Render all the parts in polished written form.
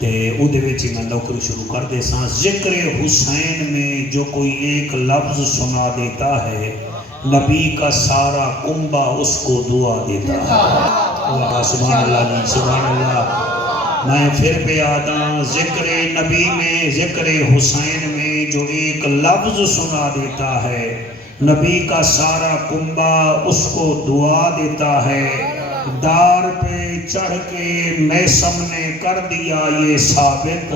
تے او دے وچ میں نوکری شروع کر دے ساں. ذکر حسین میں جو کوئی ایک لفظ سنا دیتا ہے نبی کا سارا کنبہ اس کو دعا دیتا ہے. اللہ سبحان اللہ جی سبحان اللہ. میں پھر پہ آدھا ذکر نبی میں ذکر حسین میں جو ایک لفظ سنا دیتا ہے نبی کا سارا کنبہ اس کو دعا دیتا ہے. دار پہ چڑھ کے میسم نے کر دیا یہ ثابت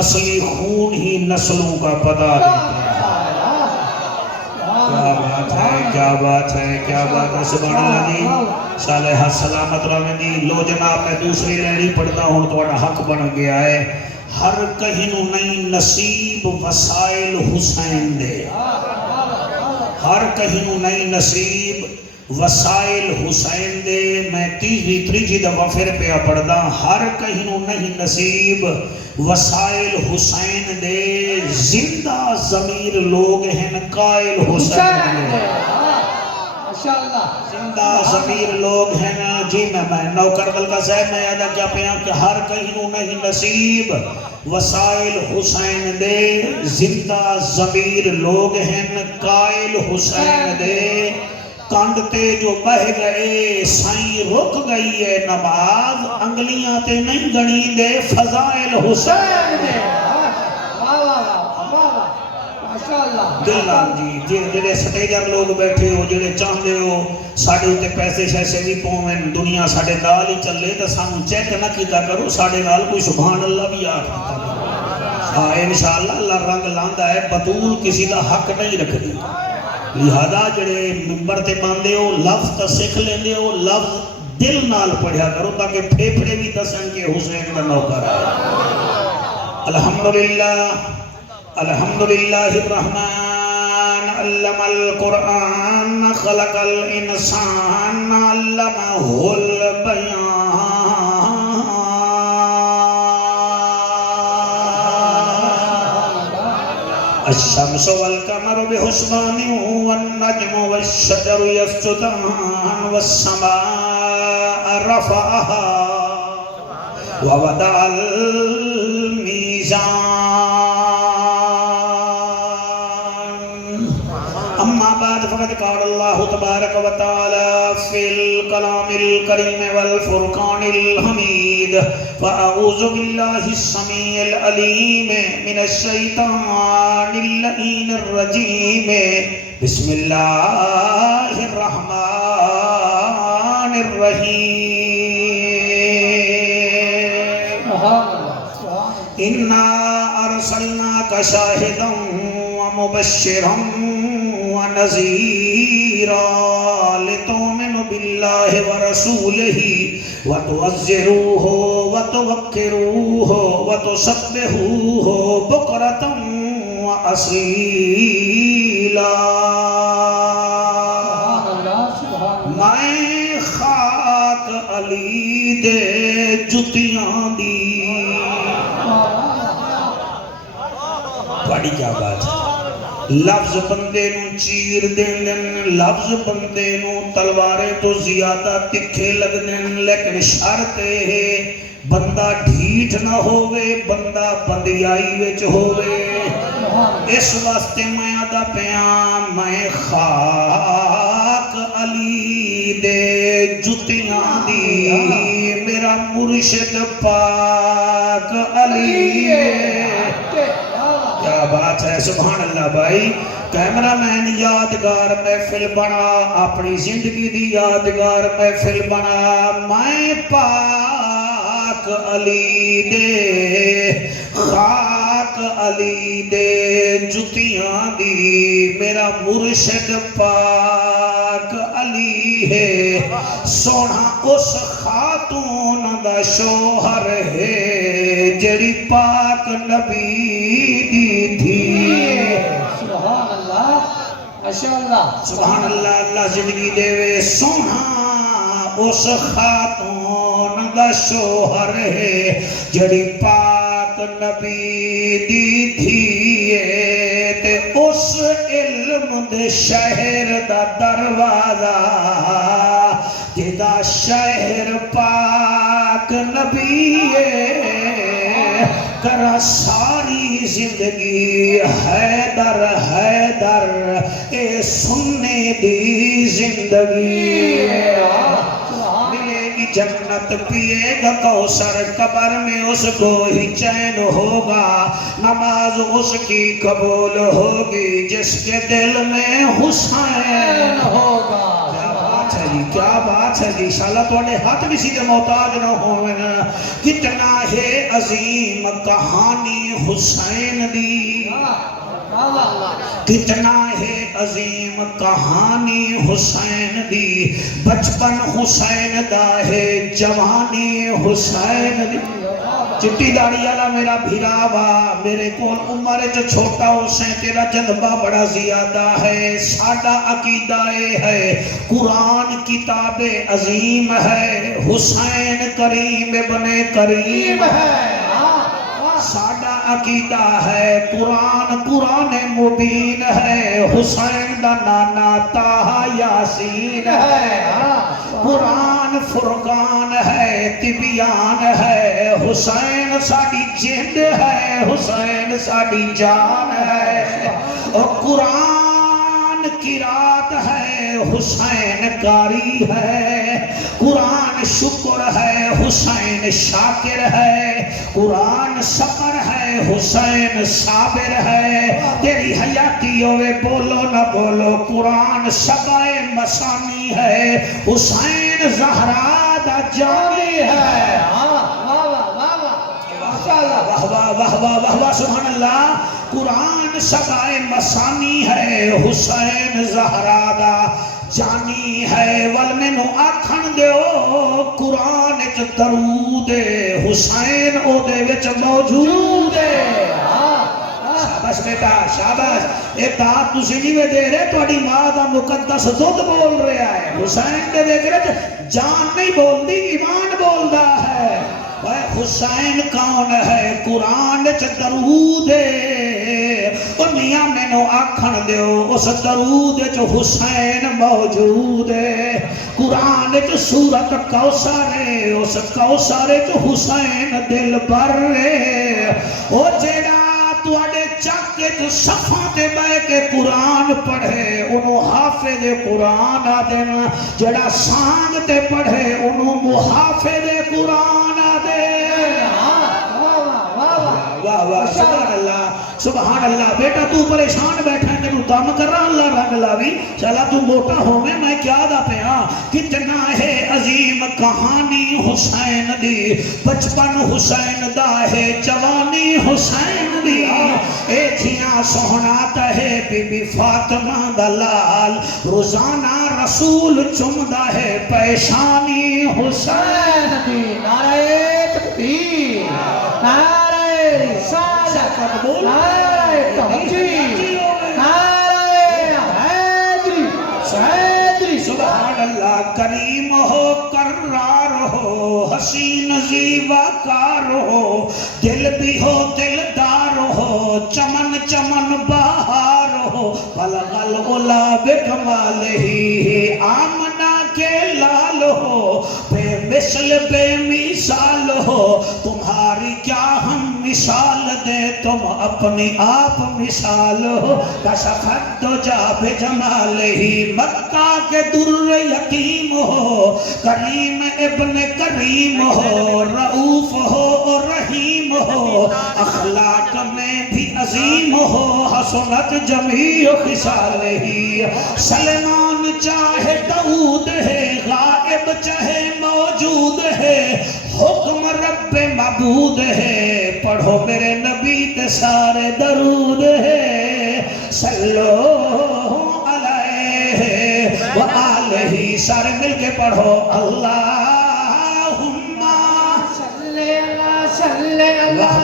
اصلی خون ہی نسلوں کا پتہ دیتا ہے. کیا بات ہے کیا بات ہے کیا بات ہے. سبحان اللہ جی صالحہ سلامت رہنے دی. لو جناب میں دوسری لہری پڑھتا ہوں تھوڑا حق بن گیا ہے. ہر کہیں نو نہیں نصیب وسائل حسین دے. ہر کہیں نو نہیں نصیب وسائل حسین دے. میں تیجی دفعہ پھر پیا پڑھدا. ہر کہیں نو نہیں نصیب وسائل حسین دے. زندہ ضمیر لوگ ہیں قائل حسین دے. زندہ ضمیر لوگ ہیں نا جی. میں نوکر بلکہ صاحب میں ادا کیا پیا کہ ہر کہیں نو نہیں نصیب وسائل حسین دے. زندہ ضمیر لوگ ہیں قائل حسین دے. کانڈ تے جو بہ گئے سائیں رک گئی ہے نماز انگلیاں تے نہیں گنی دے فضائل حسین دے. دلان جی جڑے سٹیجر لوگ بیٹھے ہو جڑے چاہتے ہو ساڑھے ہوتے پیسے شیسے بھی پومن دنیا ساڑھے دال ہی چلے تو سانو چیک نہ کیتا کرو ساڑھے دال کوئی سبحان اللہ بھی آتا ہے. انشاءاللہ اللہ رنگ لاندہ ہے بطول کسی دا حق نہیں رکھ دی. لہذا جڑے ممبر تے باندے ہو لفظ تا سکھ لیندے ہو لفظ دل نال پڑھیا کرو تاکہ پھیپھڑے بھی دسن کے حسین دا نوکر ہے. الحمدللہ الحمدللہ الرحمن علم القرآن خلق الانسان علمہ البیان. الشمس والقمر بحسبان والنجم والشجر يسجدان والسماء رفعها ووضع الميزان. أما بعد فقد قال الله تبارك وتعالى في الكلام الكريم والفرقان الحميد. فأعوذ بالله السميع العليم من الشيطان اللعين الرجيم. بسم الله الرحمن الرحيم. إنا أرسلناك شاهدا ومبشرا ونذيرا لتؤمنوا بالله ورسوله وتعزروه وتوقروه وتسبحوه بكرة وأصيلا. میں خاک علی دے جتیاں دی. بڑی کیا بات ہے. لفظ بندے نو چیر دین لفظ بندے نو تلوارے تو زیادہ تکھے لگ دین لیکن شرط ہے بندہ ڈھیٹ نہ ہوئے بندہ بندیائی وچ ہوئے. اس واسطے میں آدھا پیام میں خاک علی دے جتیاں دی. میرا مرشد پاک علی کیا بات ہے. سبحان اللہ بھائی. کیمرہ مین یادگار محفل بنا اپنی زندگی دی یادگار محفل بنا. میں پاک علی دے خاک علی دے جتیاں دی. میرا مرشد پاک علی ہے. سونا اس خاتون دا شوہر ہے جڑی پاک نبی دی تھی. سبحان اللہ ماشاءاللہ سبحان اللہ. اللہ زندگی دے وے. سونا اس خاتون دا شوہر ہے جڑی پاک نبی دی تھی. تے اس علم دے شہر دا دروازہ جدا شہر پاک نبی ہے. کرا ساری زندگی حیدر حیدر اے سننے دی زندگی ملے گی جنت پیے گا کوثر قبر میں اس کو ہی چین ہوگا نماز اس کی قبول ہوگی جس کے دل میں حسین ہوگا کیا بات ہے جی انشاءاللہ تواڈے ہاتھ کسی دے محتاج نہ ہوون کتنا ہے عظیم کہانی حسین دی کتنا ہے عظیم کہانی حسین دی بچپن حسین دا ہے جوانی حسین دی چٹی داڑی والا میرا بھیراوا میرے کول عمر وچ چھوٹا حسین تیرا جذبہ بڑا زیادہ ہے ساڈا عقیدہ ہے قرآن کتاب عظیم ہے حسین کریم ابن کریم ہے ساڈا عقیدہ ہے قرآن مبین ہے حسین دا نانا طہ یاسین ہے قرآن فرقان ہے تبیان ہے حسین ساڈی جند ہے حسین ساڈی جان ہے اور قرآن کی رات ہے حسین قاری ہے قرآن شکر ہے حسین شاکر ہے قرآن صبر ہے حسین صابر ہے تیری حیاتی ہوئے بولو نہ بولو قرآن سبع مسانی ہے حسین زہرا دا جامی ہے واہ واہ واہ واہ واہ واہ سبحان اللہ قرآن سبع مسانی ہے حسین زہرا دا جانی ہے والمنو آکھن دیو قرآن وچ درود حسین او دے وچ موجود ہے شاباش بیٹا شاباش ایک داد تسی نہیں دے رہے تواڈی ماں دا مقدس دودھ بول رہا ہے حسین دے دیکھ رہے جان نہیں بول دی ایمان بول دا ہے حسین کون ہے قرآن وچ درود او میاں مینوں آکھن دیو اس درود وچ حسین موجود ہے قرآن وچ سورت کوثر ہے اس کوثر وچ حسین دل بر ہے او جیڑا تواڈے چک وچ صفاں تے بیٹھ کے قرآن پڑھے انہوں حافظ قرآن آدن جیڑا سانگ تے پڑھے انہوں محافظ قرآن آدن واہ واہ سبحان اللہ سبحان اللہ بیٹا تو پریشان بیٹھا ہے تینوں دم کر رہا اللہ رنگ لاوی چلا تو موٹا ہوئے میں کیا دا پیا کتنا ہے عظیم کہانی حسین دی بچپن حسین دا ہے جوانی حسین دی اے جھیاں سوہنا تہے بی بی فاطمہ دا لال روزانہ رسول چمدا ہے پیشانی حسین دی نعرہ تکبیر نعرہ رسالت نعرہ تحقیق نعرہ حیدری سبحان اللہ کریم ہو کرار ہو حسین زیبا کار ہو دل بھی ہو دلدار ہو چمن چمن بہار ہو بلغ العلا بکمالہ آمنہ کے لال ہو بے مثل بے مثال ہو تمہاری کیا ہم مثال دے تم اپنی آپ مثال ہو کشفت دو جا بجمال ہی مکہ کے در یتیم ہو کریم ابن کریم ہو رؤوف ہو اور رحیم ہو اخلاق میں بھی عظیم ہو حسنت جمیع خصال ہی سلمان چاہے داؤد ہے غائب چاہے موجود ہے حکم رب معبود ہے پڑھو میرے نبی تے سارے درود ہے صلو علیہ وآلہ سارے مل کے پڑھو اللہم صلی اللہ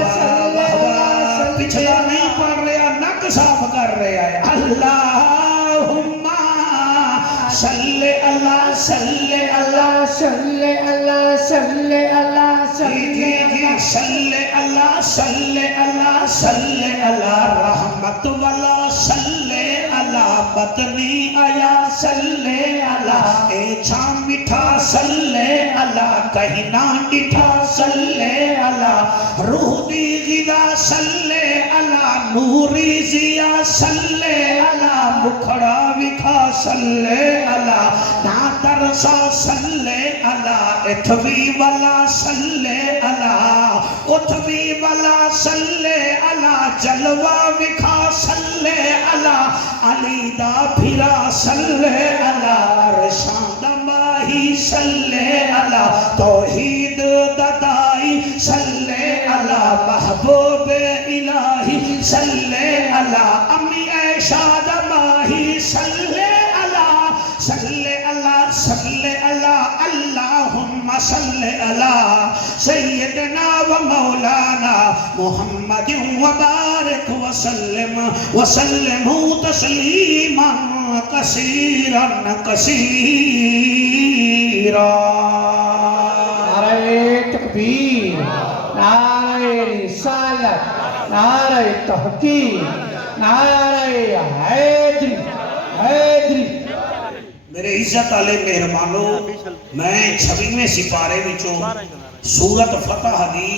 پچھلا نہیں پڑھ رہا نک صاف کر رہا ہے اللہم صلی اللہ صلی اللہ صلی اللہ صلی اللہ صلی اللہ صلی اللہ صلی اللہ رحمت والا صلی اللہ بطنی آیا صلی اللہ ایچھا مٹھا صلی اللہ کہیں نہ ڈٹھا صلی اللہ روح نوری غذا صلی علی نوری ضیا صلی علی مکھڑا وکھا صلی علی نادرسا صلی علی اتھوی والا صلی علی اتھوی والا صلی علی جلوہ وکھا صلی علی علی دا پھرا صلی علی عرشاں دا ماہی صلی علی توحید ددائی صلی علی محبوب الہی صلی علی امی عائشہ دا ماہی صلی علی صلی علی صلی علی اللہم صلی علی سیدنا و مولانا محمد وبارک وسلم وسلم تسلیما کثیرا کثیرا نعرہ تکبیر، نعرہ رسالت، نعرہ تحقیق، نعرہ حیدری حیدری۔ میرے عزت والے مہربانو، میں 26ویں سپارے وچوں سورت فتح دی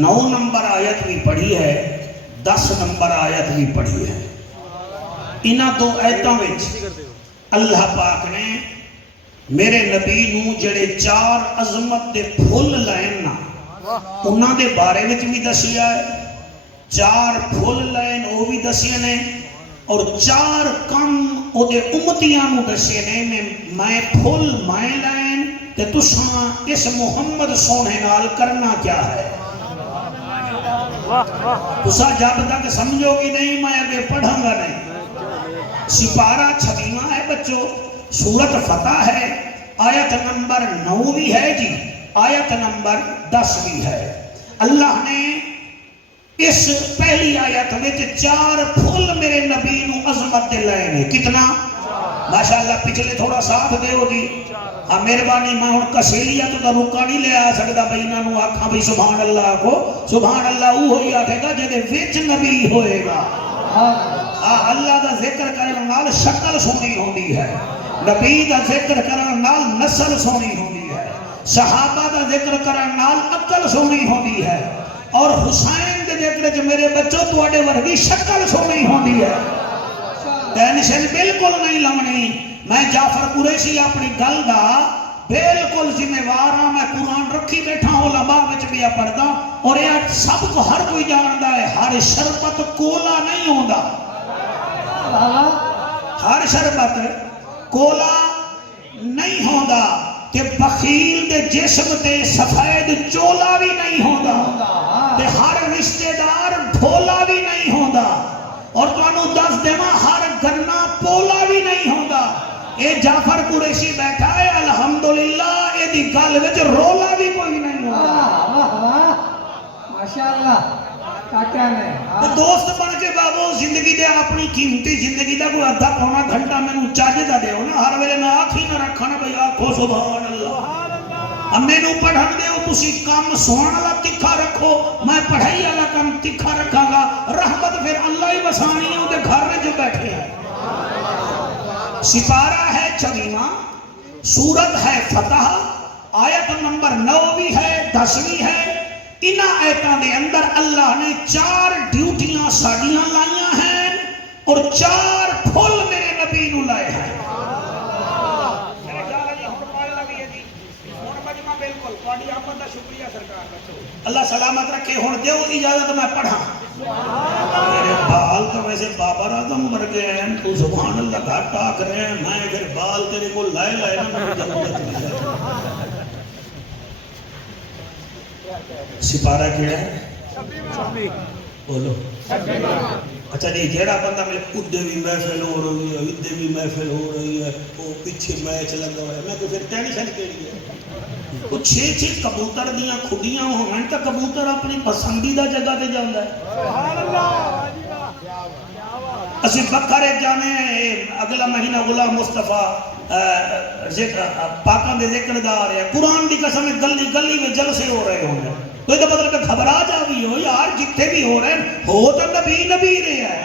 9 نمبر آیت بھی پڑھی ہے، 10 نمبر آیت بھی پڑھی ہے۔ انہاں دو آیتاں وچ اللہ پاک نے میرے نبی نو جڑے 4 عظمت دے پھل لائن نا انہاں دے بارے وچ بھی دسیا ہے، 4 پھل لائن وہ بھی دسیا نے، اور 4 کم او دے امتیاں نو دسے نے میں پھل میں لائن تے تساں اس محمد سونے نال کرنا کیا ہے۔ تساں جب تک سمجھو گی نہیں میں آگے پڑھاں گا نہیں۔ سپارہ 26واں ہے بچوں، سورت فتح ہے، آیت نمبر 9 بھی ہے جی، آیت نمبر 10 بھی ہے۔ اللہ نے اس پہلی آیت میں 4 پھل میرے نبی نو عظمت دے لائے نے۔ کتنا؟ ماشاءاللہ پچھلے تھوڑا ساتھ دے ہو جی۔ مہربانی میں ہوں کسیلیت دا رکا نہیں لے آ سکتا بھائی انہاں نو آکھاں بھی سبحان اللہ کو، سبحان اللہ وہ ہوئی آکھے گا جدے وچ نبی ہوئے گا۔ اللہ دا ذکر کرنے نال شکل سونی ہوندی ہے، نبی دا ذکر کرنے نال نسل سونی ہوندی ہے، صحابہ دا ذکر کرنے نال عقل سونی ہوندی ہے، اور حسین دے ذکر جو میرے بچوں تواڈے ورگی شکل سونی ہوندی ہے۔ ٹینشن بالکل نہیں لمنی۔ میں جعفر قریشی اپنی گل دا بالکل ذمہ وار ہاں، میں قرآن رکھی بیٹھا ہوں، علماء وچ بھی پڑھدا، اور یہ سب کو ہر کوئی جاندا ہے ہر شربت کولا نہیں ہوندا، ہر شربت کولا نہیں ہوندا، تے بخیل دے جسم تے سفید چولا بھی نہیں ہوندا، تے ہر رشتہ دار بھولا بھی نہیں ہوندا، اور تانوں دس دیواں ہر گنا پولا بھی نہیں ہوندا۔ اے جعفر قریشی بیٹھا ہے الحمدللہ، اے دی گل وچ رولا بھی کوئی نہیں ہوندا۔ ماشاءاللہ کاکا نے دوست بن کے بابو زندگی دے اپنی قیمتی زندگی دا کوئی ادھا پونا گھنٹہ مینوں چاج دا دیو نا، ہر ویلے میں آکھی نہ رکھا نا بھئی آکھو سبحان اللہ۔ اب مینوں پڑھن دیو، تسی کام سونا والا تکھا رکھو، میں پڑھائی والا کام تکھا رکھاں گا، رحمت پھر اللہ ہی وسانی ہے اودے گھر میں جو بیٹھے ہیں۔ سپارہ ہے 26واں، سورت ہے فتح، آیت نمبر 9 بھی ہے 10 بھی ہے۔ انہاں آیتاں دے اندر اللہ نے 4 ڈیوٹیاں ساڈیاں لائیاں ہیں اور 4 پھل میرے نبی نو لائے ہیں۔ اللہ سلامت رکھے، ہن دیو اجازت میں پڑھا۔ میرے بال تو ویسے بابر اعظم ورگے ہیں، تو سبحان اللہ گھر ٹاک رہے ہیں، میں پھر بال تیرے کو لائے لائے نا میری ضرورت نہیں ہے۔ سپارہ کیا ہے؟ بولو۔ اچھا جی، جیڑا بندہ میرے ادھے بھی محفل ہو رہی ہے، ادھے بھی محفل ہو رہی ہے، وہ پیچھے میچ لگا ہوا ہے، میں تو پھر ٹینشن کیڑی ہے؟ وہ 6 کبوتر دیاں کھڈیاں ہوئیں تو کبوتر اپنی پسندیدہ جگہ تے جاندا ہے۔ اسی بکرے جانے ہیں، اگلا مہینہ غلام مصطفیٰ پاکاں دے ذکر دا آ رہے ہیں، قرآن دی قسم گلی گلی میں جلسے ہو رہے ہوں گے، تو یہ مطلب کہ گھبرا جا بھی ہو یار، جتنے بھی ہو رہے ہیں ہو تو نبی نبی رہے ہیں۔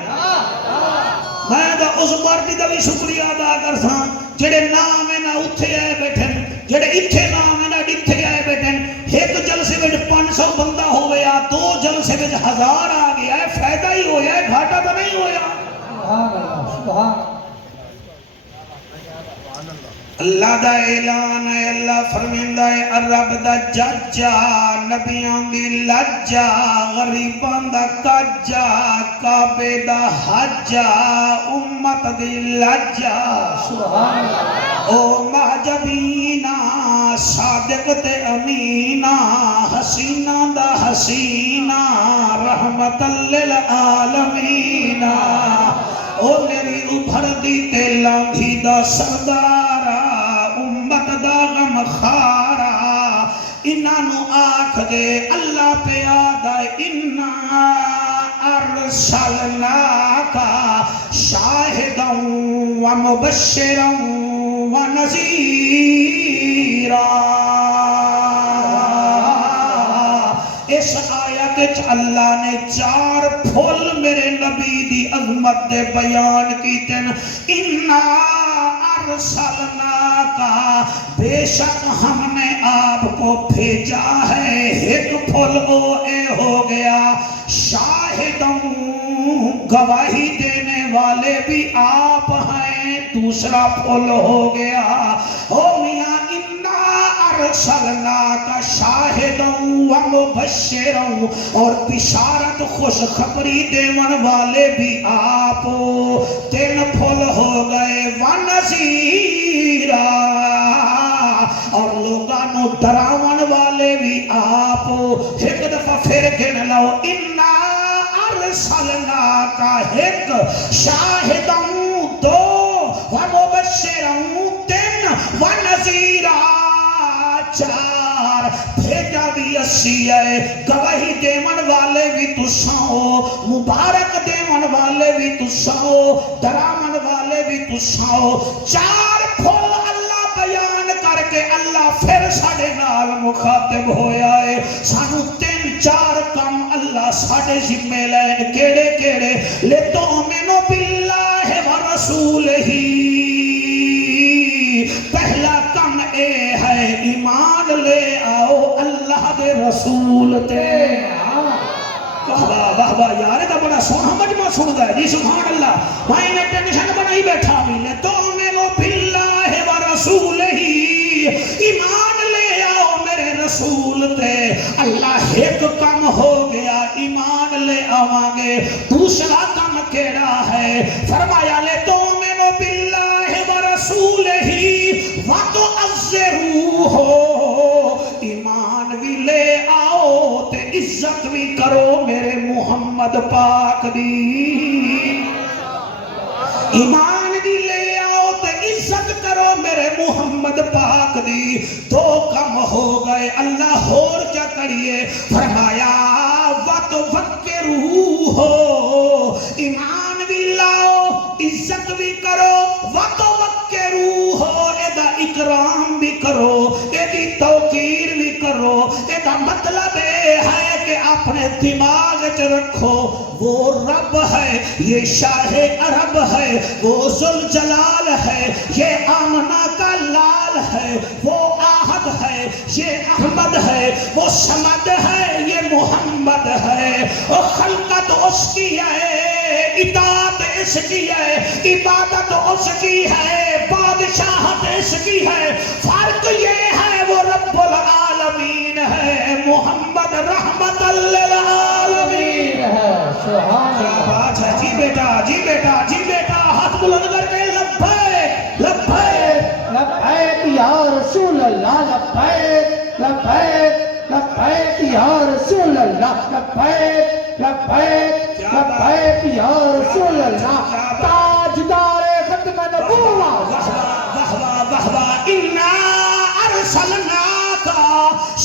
میں تو اس پارٹی کا بھی شکریہ ادا کرساں جڑے نام ہے نہ اتھے آئے بیٹھے، جڑے اتھے نام ہے نہ اتھے آئے بیٹھے، ایک جلسے میں 500 بندہ ہوئے یا 2 جلسے پیسے میں 1000 آ گیا ہے، فائدہ ہی ہویا ہے، گھاٹا تو نہیں ہویا۔ سبحان اللہ سبحان اللہ دا اعلان ہے، اللہ فرمیندہ ہے رب دا ججا، نبیان دی لجا، غریبان دا کجا، کعبے دا حجا، امت دی لجا، سبحان اللہ او معجبینا صادق تے امینا، حسینہ دا حسینہ رحمت للعالمین، او میری ابھر دی تے لانگھی دا سردارا، امت دا غم خارا، انہاں آکھ دے اللہ پہ آدھا انہا ارسلناکا شاہدا و مبشرا و نذیرا۔ اس آیت وچ اللہ نے 4 پھول میرے نبی دی عظمت دے بیان کیتے ہیں۔ انا ارسلنا کا، بے شک ہم نے آپ کو بھیجا ہے۔ ایک پھول او اے ہو گیا شاہدوں، گواہی دینے والے بھی آپ ہیں۔ دوسرا پھول ہو گیا او میاں انا ارسلنا کا شاہدوں و مبشروں، اور بشارت خوشخبری دیون والے بھی آپ۔ 3 پھول ہو گئے ونذیرا، اور لوگانو ڈراون والے بھی آپ۔ ایک دفعہ پھر گن لو، انا ارسلنا کا 1 شاہدوں 2 ومبشروں 3 ونذیرا 4، بھیجا بھی اسی ہے، گواہی دیون والے بھی تساں، مبارک دیون والے بھی تساں، ڈراون والے بھی تساں۔ 4 پھول اللہ بیان کر کے اللہ پھر ساڈے نال مخاطب ہویا ہے۔ سانو 3-4 کم اللہ ساڈے ذمہ لین، کیڑے کیڑے؟ لتؤمنوا باللہ ورسولہ، پہلا کم اے ہے ایمان لے آؤ اللہ دے رسول تے۔ واہ واہ واہ یار، یہ تو بڑا سونا مجمع سن گئے جی، سبحان اللہ۔ میں نے ٹینشن بنائی بیٹھا بھی، لتؤمنوا باللہ ورسولہ، ایمان لے آؤ میرے رسول تے۔ اللہ ایک کم ہو گیا، ایمان لے آواں گے۔ دوسرا کم کیڑا ہے؟ فرمایا لتؤمنوا باللہ ورسولہ وتعزروہ، ایمان بھی لے آؤ تے عزت بھی کرو میرے محمد پاک دی۔ ایمان بھی لے آؤ تے عزت کرو میرے محمد پاک دی۔ 2 کم ہو گئے، اللہ اور کیا کریے؟ فرمایا وتوکروہ، ایمان بھی لاؤ عزت بھی کرو، وتوکروہ ادا اکرام بھی کرو، ایدی توقیر بھی کرو۔ ایدہ مطلب ہے کہ اپنے دماغ چ رکھو وہ رب ہے، یہ شاہ عرب ہے، وہ ذوالجلال ہے، یہ آمنہ کا لال ہے، وہ آہد ہے، یہ احمد ہے، وہ سمد ہے، یہ محمد ہے۔ وہ خلقت اس کی ہے، اطاعت اس کی ہے، عبادت اس کی ہے، بادشاہت اس کی ہے۔ فرق یہ ہے وہ رب العالمین ہے، محمد رحمت للعالمین ہے۔ سبحان کیا اللہ بات ہے جی بیٹا، جی بیٹا، جی بیٹا، ہاتھ بلند کر کے لبیک لبیک۔ لبیک یا رسول اللہ، لبیک لبیک لبیک یا رسول اللہ، لبیک لبیک لبیک یا رسول اللہ، تاجدار ختم نبوت۔ واہ واہ واہ واہ، انا ارسلناک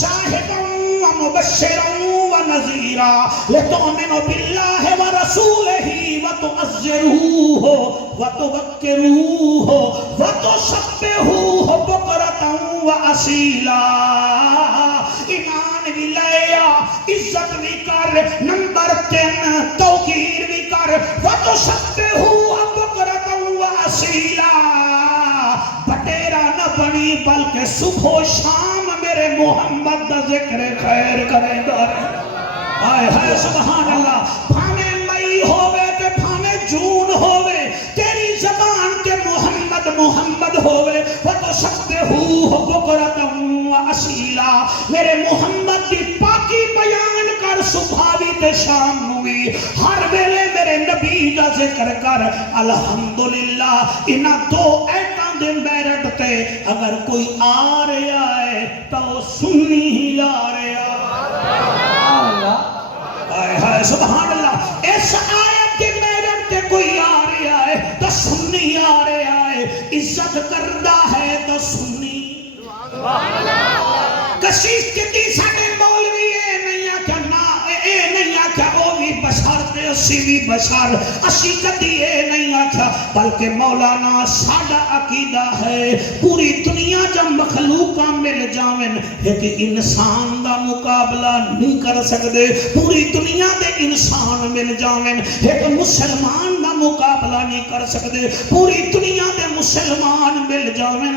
شاہدا ومبشرا ونذیرا لتؤمنوا باللہ ورسولہ وتعزروہ وتوکروہ وتسبحوہ بکرۃ واصیلا۔ ایمان بھی لیا، عزت بھی کر، نمبر 3 توقیر بھی کر، وتسبحوہ بکرۃ واصیلا۔ بٹیرا نہ بنی بلکہ صبح و شام میرے محمد دا ذکر خیر کرے گا۔ آئے ہائے سبحان اللہ بھانے مئی ہووے تے بھانے جون ہووے تیری زبان تے محمد محمد ہووے وَتُسَبِّحُوهُ بُكْرَةً وَأَصِيلًا میرے محمد دی پاکی بیان کر صبح بھی تے شام ہوئی ہر ویلے میرے نبی دا ذکر کر الحمدللہ انہاں دو ایتاں دے میرٹ تے اگر کوئی آ رہا ہے تو سنی ہی آ رہا آئے ہائے سبحان اللہ اس آیت کے میرٹ تے کوئی آ رہا ہے تو سنی آ رہا ہے عزت کردہ ہے تو سنی کشیش کتی ساڑے مولوی اے نہیں آکھا نا اے نہیں آکھا او بھی بشار تے اسی بھی بشار اسی کتی اے نہیں آکھا بلکہ مولانا ساڑا عقیدہ ہے پوری دنیا جب مخلوقہ مل جاویں ایک انسان دا مقابلہ نہیں کر سکتے پوری دنیا دے انسان مل جاویں ایک مسلمان دا مقابلہ نہیں کر سکتے پوری دنیا دے مسلمان مل جاویں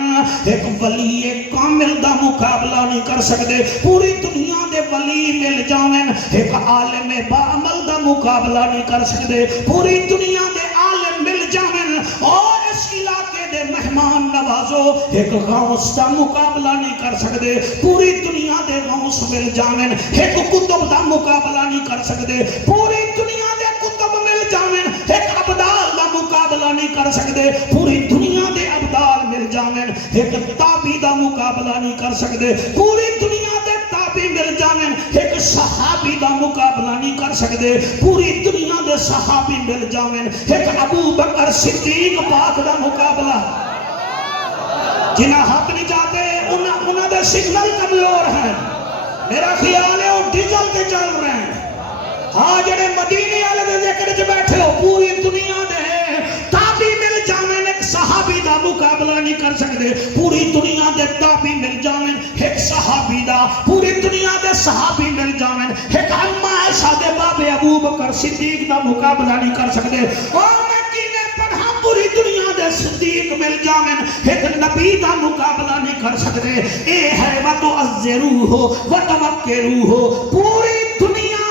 ایک ولی کامل دا مقابلہ نہیں کر سکتے پوری دنیا دے ولی مل جاویں ایک عالم باعمل دا مقابلہ نہیں کر سکتے پوری دنیا دے عالم مل جاویں اور اس علاقے دے مہمان نوازو ایک غوث دا مقابلہ نہیں کر سکتے پوری دنیا دے غوث مل جاویں ایک کتب دا مقابلہ نہیں کر سکتے پوری دنیا دے کتب مل جاویں ایک عبدال دا مقابلہ نہیں کر سکتے پوری دنیا دے عبدال مل جاویں ایک تابی دا مقابلہ نہیں کر سکتے پوری دنیا دے تابی مل جاویں ایک صحابی دا مقابلہ نہیں کر سکتے پوری دنیا دے صحابی مل جاویں ایک ابو بکر صدیق پاک دا مقابلہ جنہ حق نہیں چاہتے انہاں دے سگنل کمزور ہیں میرا خیال ہے وہ ڈیزل تے چل رہے ہیں ہاں جڑے مدینے والے دے ذکر وچ بیٹھے ہو پوری دنیا دے تابی مل جاویں ایک صحابی دا مقابلہ نہیں کر سکتے پوری دنیا دے تابی مل جاویں ایک صحابی دا پوری دنیا دے صحابی مل جاویں ایک اماں عائشہ دے بابے ابو بکر صدیق دا مقابلہ نہیں کر سکتے اور میں کینے پڑھا پوری دنیا دے صدیق مل جاویں ایک نبی دا مقابلہ نہیں کر سکتے اے ہے وَتُعَزِّرُوهُ وَتُوَقِّرُوهُ پوری دنیا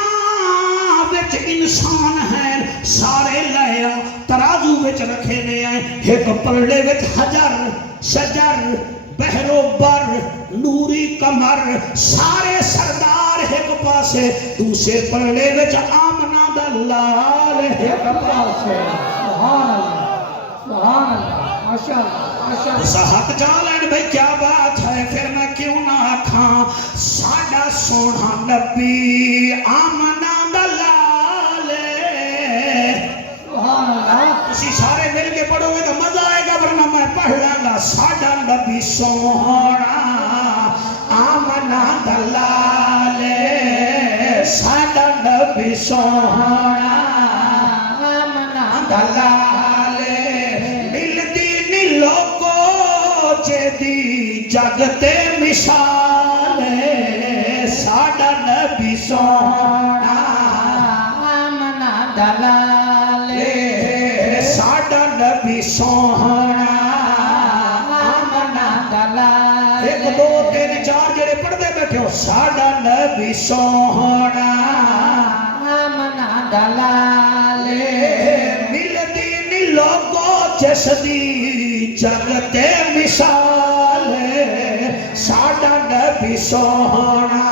وچ انسان ہیں سارے لیا ترازو وچ رکھے نے ہیں ایک پلڑے وچ حجر شجر بحر و بر نوری کمر سارے سردار ایک پاسے دوسرے پلڑے وچ آمنہ دلال ایک پاسے سبحان اللہ سبحان اللہ ماشاءاللہ اس حق جالین بھئی کیا بات ہے پھر میں کیوں نہ آکھاں ساڑا سونا نبی آمنہ دلال اسی سارے مل کے پڑھو گے تو مزہ آئے گا ورنہ میں پڑھ لیں گا ساڑا نبی سونا آمنہ دلال ساڑا نبی سونا آمنہ دلال ملتی نہیں لوگو جدی جگتے مثال ساڑا نبی سونا آمنہ دلال ساڑا نبی سونا آمنہ دلال ایک دو تین چار جڑے پڑھ دے بیٹھے ہو ساڑا نبی سونا آمنہ دلال ملتی نہیں لوگو جس دی جگتے مثال ساڑا نبی سونا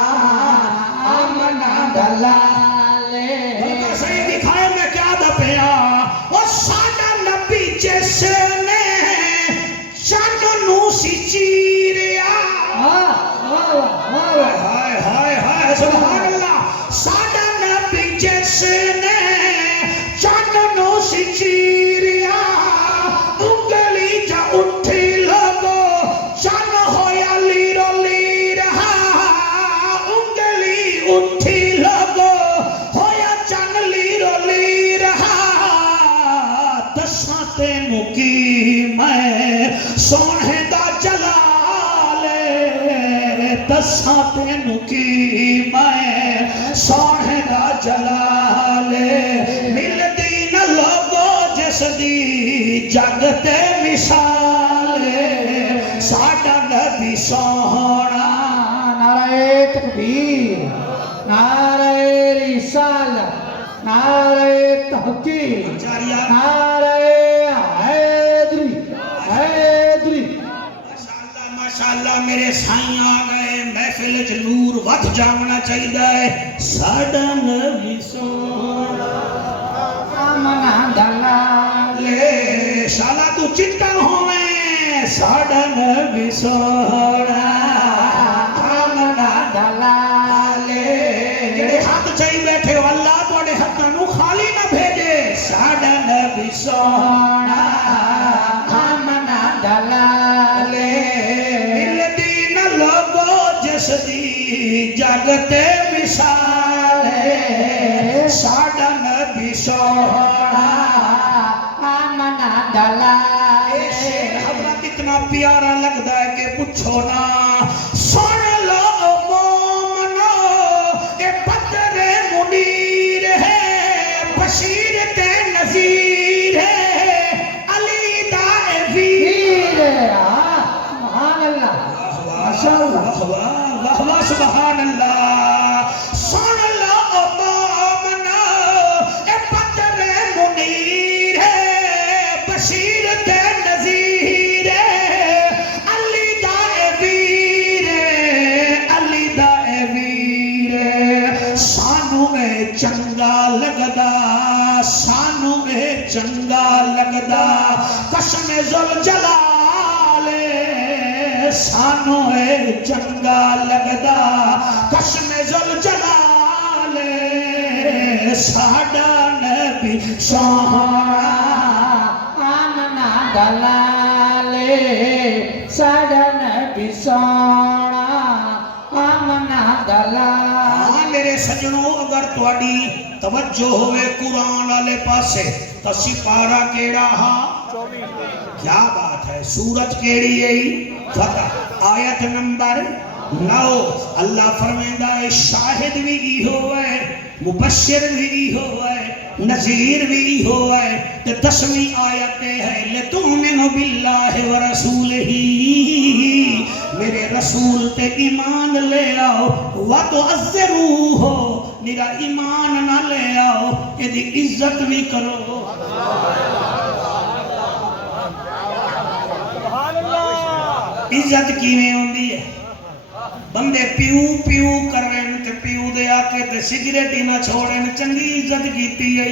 آمنہ دلال بلکہ صحیح دکھائے میں کیا دا پیا وہ ساڑا نبی جس نے چانو سی چیریا ہائے ہائے ہائے سبحان اللہ ساڑا نبی جس نے چانو سی چیریا انگلی جا اٹھی لگو چان ہویا لیرو لیر انگلی اٹھی لگو ہویا چان لیرو لیر دساں تینوں کی میں سونے دا جلال دساں تینوں کی میں سونے دا جلال ملتی نہ لوگو جس دی جگتے مثال ساڑا نبی سونا نعرہ تکبیر نعرہ رسالت، نعرہ تحقیق، جاریہ نعرہ حیدری، حیدری. ماشاءاللہ میرے سائیں آ گئے، محفل چ نور ود جاونا چاہیے. ساڈا نبی سونا آمنا دلال، لے شالا تو چنتا ہوئے. ساڈا نبی سونا آمنا دلال. جڑے ہاتھ چاہی بیٹھے ہو اللہ توڑے ہاتھاں نو خالی نہ بھیجے. ساڈا نبی سونا آمنا دلال. ملدی نہ لوگو جس دی جگتے مثال ہے. ساڈا نبی سونا آمنا دلال. اے شیر حضرت اتنا پیارا لگتا ہے کہ پوچھو نا. سن لو مومنو اے بدر منیر ہے، بشیر تے نذیر ہے، علی دا اے ویر. ویر، سبحان اللہ، ماشاءاللہ. واہ واہ سبحان اللہ. سن لو مومنو اے بدر منیر ہے، بشیر تے نذیر ہے، علی دا اے ویر ہے، علی دا اے ویر ہے. سانو اے چنگا لگدا، سانو اے چنگا لگدا قسم ذوالجلال. سانو اے چنگا لگدا قسم ذوالجلال. ساڈا نبی سونا آمنا دلال. ساڈا نبی سونا آمنا دلال. ہاں میرے سجنوں، اگر تواڈی توجہ ہوئے قرآن والے پاسے تو سپارہ کیڑا ہاں؟ کیا بات ہے. سورج کیڑی ہے؟ فتح. آیت نمبر 9. اللہ فرمیندہ ہے شاہد بھی ایہو ہے، مبشر بھی ایہو ہے، نذیر بھی ایہو ہے. تے 10ویں آیت ہے لتؤمنوا باللہ ورسولہ، میرے رسول تے ایمان لے آؤ. وتعزروہ، میرا ایمان نہ لے آؤ، یہ عزت بھی کرو. عزت کیویں ہوندی ہے؟ بندے پیو پیو کر رہے ہیں تے پیو دے آکے تے سگریٹ ہی نہ چھوڑیں، چنگی عزت کیتی ہے.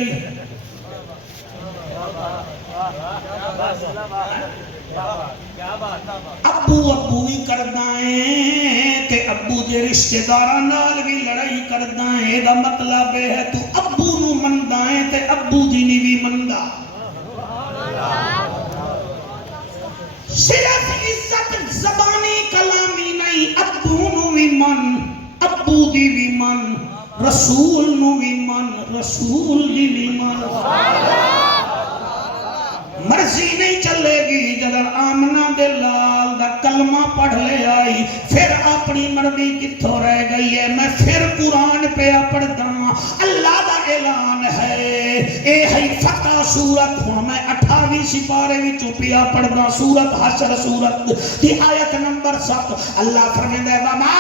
ابو ابو بھی کردہ ہیں تے ابو دے رشتہ داران نال بھی لڑائی کردہ ہیں. دا مطلب ہے تو ابو نو مندہ ہیں تے ابو دی نہیں بھی مندہ. صرف عزت زبانی کلامی نہیں، ابو نو بھی من، ابو دی بھی من، رسول نو بھی من، رسول دی بھی من. مرضی نہیں چلے گی. جدر آمنہ دے لال دا کلمہ پڑھ لے آئی، پھر اپنی مرضی کتھو رہ گئی ہے. میں پھر قرآن پہ پڑھتا ہوں. اللہ دا اعلان ہے، اے ہے فتح سورت. ہوں میں 28 سپارے بھی چوپیا پڑھتا. سورت حشر سورت دی آیت نمبر 7. اللہ فرمیندہ ہے وَمَا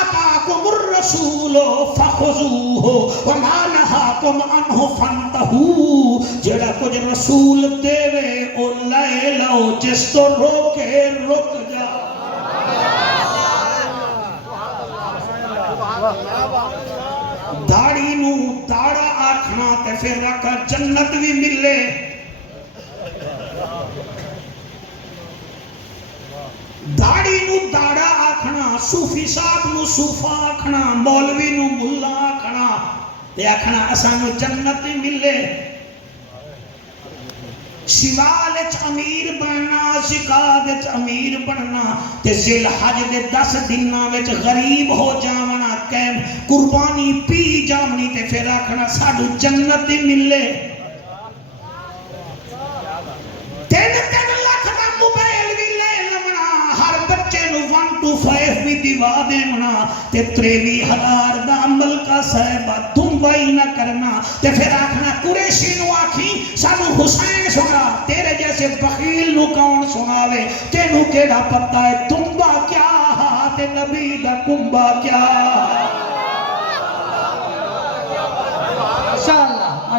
آتَاكُمُ الرَّسُولُ فَخُذُوهُ وَمَا نَهَاكُمْ عَنْهُ فَانْتَهُوا. جڑا کچھ رسول دے وے او لے لو، جس تو روکے رک جا. داڑھی نو داڑا آکھنا تے پھر رکھا جنت بھی ملے. داڑھی نو داڑا آکھنا، صوفی صاحب نو صوفہ آکھنا، مولوی نو ملا آکھنا تے آکھنا اسانو جنت ملے. شوالچ امیر بننا، زکات امیر بننا تے ذل حج دے 10 دناں وچ غریب ہو جاونا، کیم قربانی پی جاونی تے پھر آکھنا ساڈو جنت ملے. 3 لاکھ دا موبائل بھی لے لونا، ہر بچے نو 1 to 5 بھی دیوا دیونا تے 23,000 دا عمل کا صحبہ دنبائی نہ کرنا تے پھر آکھنا قریشی نو آکھی سانو حسین سنا. تیرے جیسے بخیل نو کون سناوے؟ تینو کیڑا پتہ ہے دنبا کیا تے نبی دا کنبا کیا.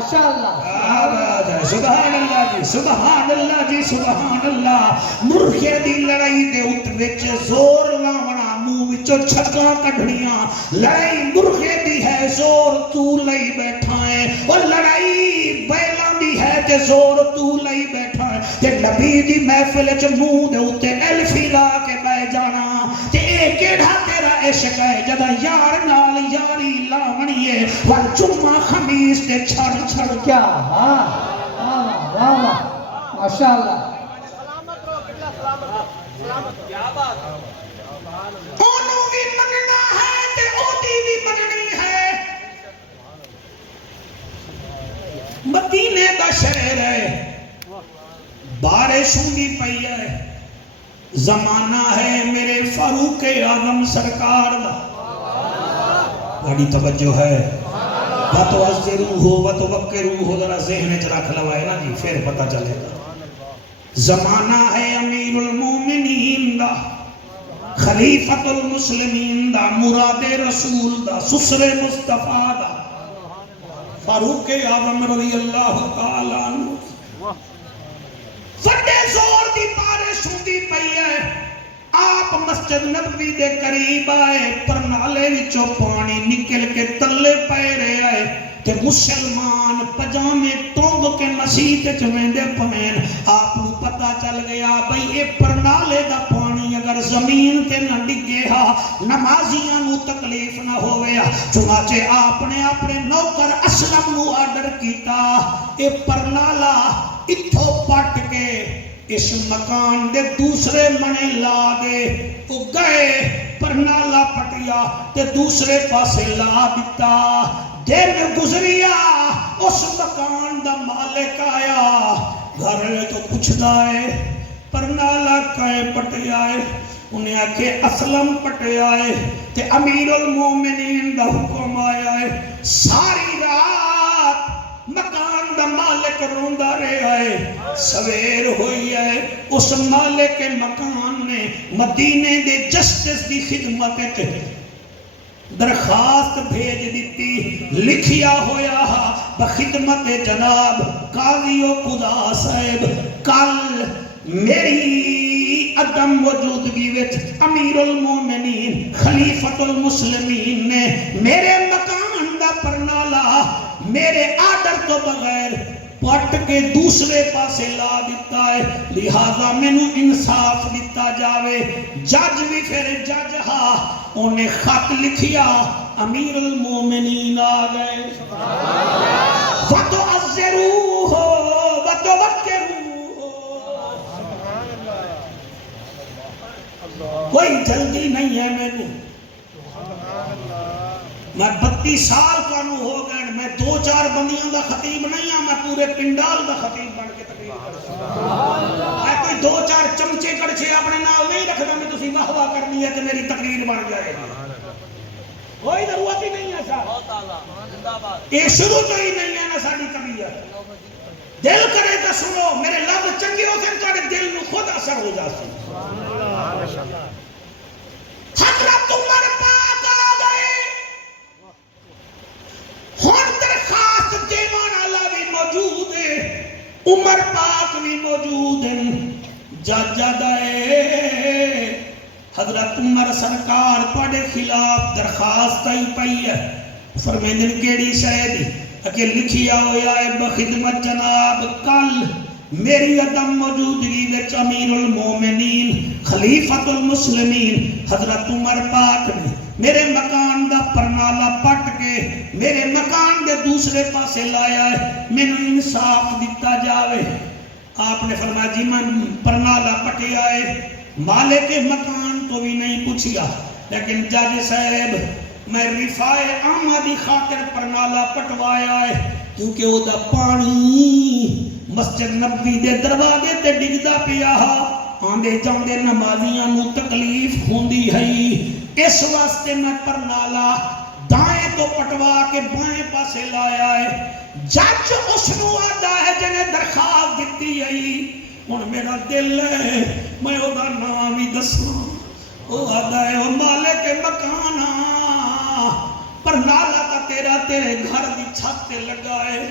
ماشاءاللہ آواز ہے سبحان اللہ جی سبحان اللہ جی سبحان اللہ مرخے دی لڑائی دے ات وچ زور لاونا منہ وچوں چھکاں کڈھنیاں لڑائی مرخے دی ہے زور تو لئی بیٹھا ہے اور لڑائی بیلاں دی ہے تے زور تو لئی بیٹھا ہے تے نبی دی محفل وچ منہ دے اوتے الفی لا کے بیٹھ جانا تے اے کیڑا تیرا عشق ہے جدا یار نال یاری لاونی ہے ور جمعہ خمیس تے چھڑ چھڑ کیا واہ واہ واہ ماشاءاللہ اونوں بھی مننا ہے تے اودی بھی مننی ہے مدینے دا شہر ہے بارش ہوندی پئی ہے زمانہ ہے میرے فاروق اعظم سرکار دا بڑی توجہ ہے وَتُعَزِّرُوهُ وَتُوَقِّرُوهُ ذرا ذہن وچ رکھ لوائے نا جی پھر پتہ چلے گا زمانہ ہے امیر المومنین دا خلیفۃ المسلمین دا مراد رسول دا سسر مصطفیٰ دا فاروق اعظم رضی اللہ تعالیٰ عنہ وڈے زور دی بارش ہوندی پئی ہے آپ مسجد نبوی دے قریب آئے پرنالے وچوں پانی نکل کے تلے پے رہے آئے تے مسلمان پجامے ٹونگ کے مسیح وچ ویندے پوین آپ نوں پتہ چل گیا بھئی اے پرنالے دا پانی اگر زمین تے نہ ڈگے ہا نمازیاں نوں تکلیف نہ ہوے چنانچہ آپ نے اپنے نوکر اسلم نوں آرڈر کیتا اے پرنالا اتھوں پٹ کے اس مکان دے دوسرے منے لا دے وہ گئے پرنالا پٹیا تے دوسرے پاسے لا دیتا دن گزریا اس مکان دا مالک آیا گھر تو پوچھدا ہے پرنالا کائیں پٹیا ہے انہیں آکے اسلم پٹیا ہے تے امیر المومنین دا حکم آیا ہے ساری رات مکان دا مالک روندا رہا ہے سویر ہوئی ہے اس مالک مکان نے مدینے دے جسٹس دی خدمت درخواست بھیج دیتی لکھیا ہویا بخدمت جناب قاضی و خدا صاحب کل میری عدم موجودگی وچ امیر المومنین خلیفۃ المسلمین نے میرے مکان دا پرنالا میرے آرڈر تو بغیر پٹ کے دوسرے پاسے لا دیتا ہے لہذا میں نو انصاف دیتا جاوے جج بھی پھر جج ہا انہیں خط لکھیا امیر المومنین آ گئے وَتُعَزِّرُوهُ وَتُوَقِّرُوهُ کوئی جلدی نہیں ہے میں نو میں 32 سال کانو ہو گئے میں 2-4 بندیاں دا خطیب نہیں ہوں میں پورے پنڈال دا خطیب بن کے تقریر کرتا میں کوئی 2-4 چمچے کڑچے اپنے نال نہیں رکھتا میں تسی واہ واہ کرنی ہے کہ میری تقریر بن جائے کوئی ضرورت ہی نہیں ہے صاحب یہ شروع تو ہی نہیں ہے نا ساری طبیعت دل کرے تو سنو میرے لفظ چنگے ہو سن تھوڑے دل نو خود اثر ہو جاتی حضرت عمر پاک آ گئے ہن درخواست دیوان والا بھی موجود ہے عمر پاک بھی موجود ہیں جج دے حضرت عمر سرکار تواڈے خلاف درخواست آئی پئی ہے فرمیندن کیڑی شے دی کہ لکھیا ہویا ہے بخدمت جناب کل میری عدم موجودگی وچ امیر المومنین خلیفۃ المسلمین حضرت عمر پاک نے میرے مکان دا پرنالا پٹ کے میرے مکان دے دوسرے پاسے لایا ہے مینوں انصاف دیتا جاوے آپ نے فرمایا جی میں پرنالا پٹیا ہے مالک مکان تو بھی نہیں پوچھیا لیکن جج صاحب میں رفاع عامہ دی خاطر پرنالا پٹوایا ہے کیونکہ وہ دا پانی مسجد نبوی دے دروازے تے ڈگدا پیا آندے جاندے نمازیاں نو تکلیف ہوندی ہے اس واسطے میں پرنالا دائیں تو پٹوا کے بائیں پاسے لایا ہے جج اس نو آدھا ہے جنہیں درخواست دیتی ہے ہن میرا دل ہے میں او دا نام ہی دساں او آدھا ہے او مالک مکانا پرنالا کا تیرا تیرے گھر دی چھت تے لگا ہے